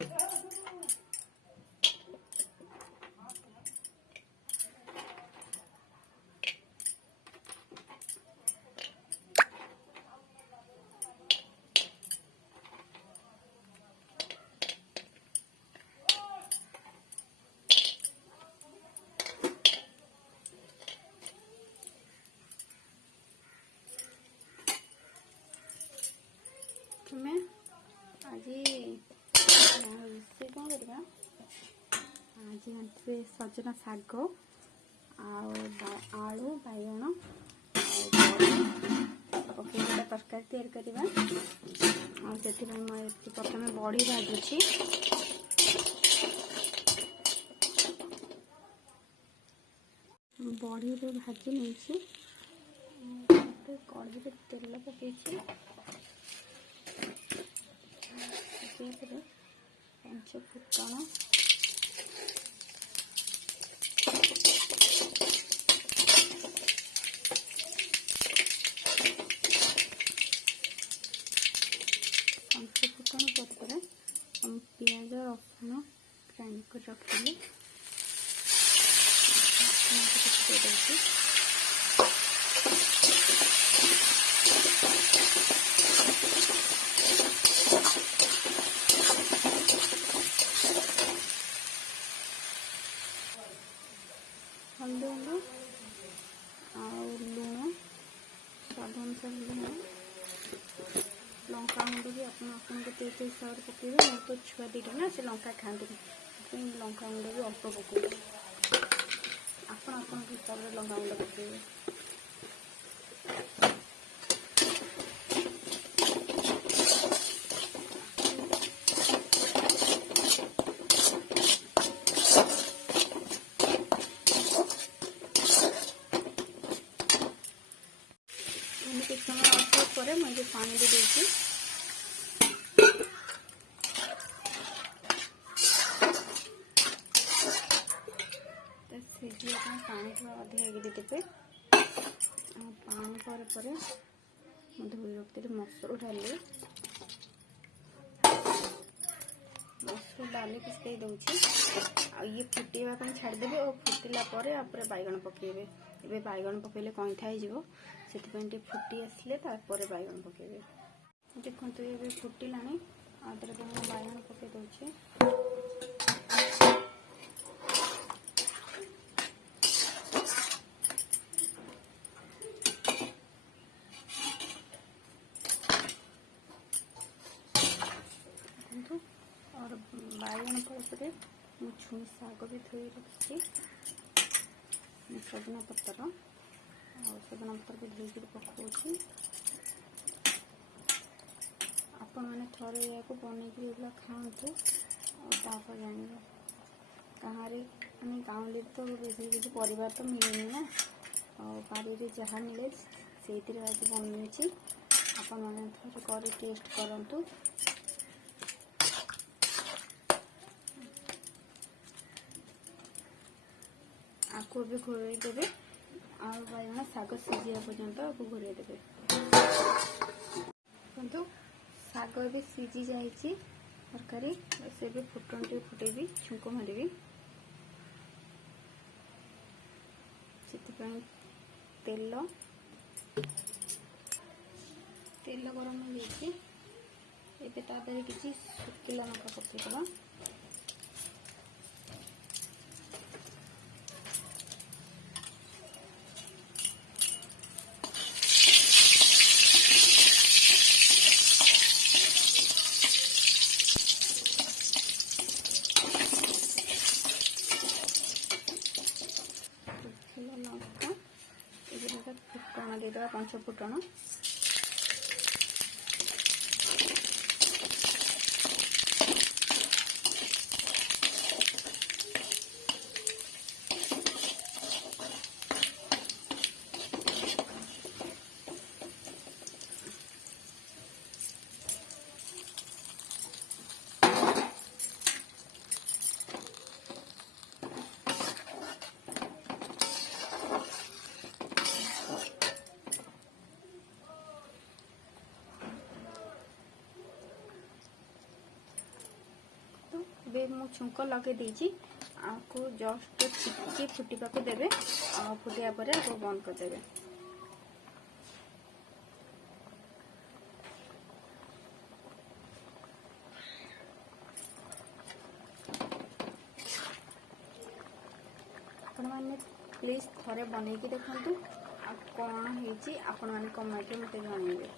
तुमे आज रोषे कौन करवा आज जानते सजना शाग आलू बैगण पकई तरकारी तैयारी करवा से प्रथम बड़ी भाजुची बड़ी भाजी नहीं कढ़ी तेल पकई पंच फुटण पर पियाज रसुण ग्राइंड कर रखिए हल्दी गुंड लुण स्वाद अनुसार लुण लंका गुंड भी आपन टेस्ट हिसाब से पकेबे मोर तो छुआ दीटा ना से लंका खाते लंका गुंड भी अल्प पकेबे आपन हिसाब से लंका गुंड पकेबे कुछ समय रखा पर मुझे पानी दे देती सीझा पानी थोड़ा अधिक देते पानी पर धोई रखी मसूर डाली किसी दूसरी ये फुटेबा छाड़देवे और फुटिला बैगण पकेबे ए बैगण पकेले कंठा हो से फुटी आसले बैगण पकेबे देखो ये फुटिला आदर बैगण पके दूचे और बैगण पर छुई शाग भी धोई रखी सजना पतर और सजना पतर भी धोई पकाऊँ आपण मैंने थोड़े या बनई खातु और जानवे कहाँ मैंने गाँवली तो बेसी किसी परिवार तो मिलेनि ना और बाड़ी जहाँ मिले से आज बनई आपण मैंने थोड़े कर टेस्ट करूँ आपको भी घोड़े देवे और बैगण शाग सीझा पर्यंत आपको घोड़े देवे किंतु शाग भी सीझी जाइए तरकारी से भी फुटन टे फुटेबी छुंक मारि से तेल गरम हो जाइए एबे ता देहरे किसी सुखिला लंका पकेइदबा फुटण देदेवा पंच फुटण ଏବେ ମୁଁ ଛୁଙ୍କ ଲଗେଇ ଦେଇଛି। आपको जस्ट टिके फुटिबाको देबे आ फुटिया परे आपको बंद कर देबे। आपण माने प्लीज थरे बनेकी देखंतु आ कोन हेची आपण माने कमेंट रे मते जणाइबे।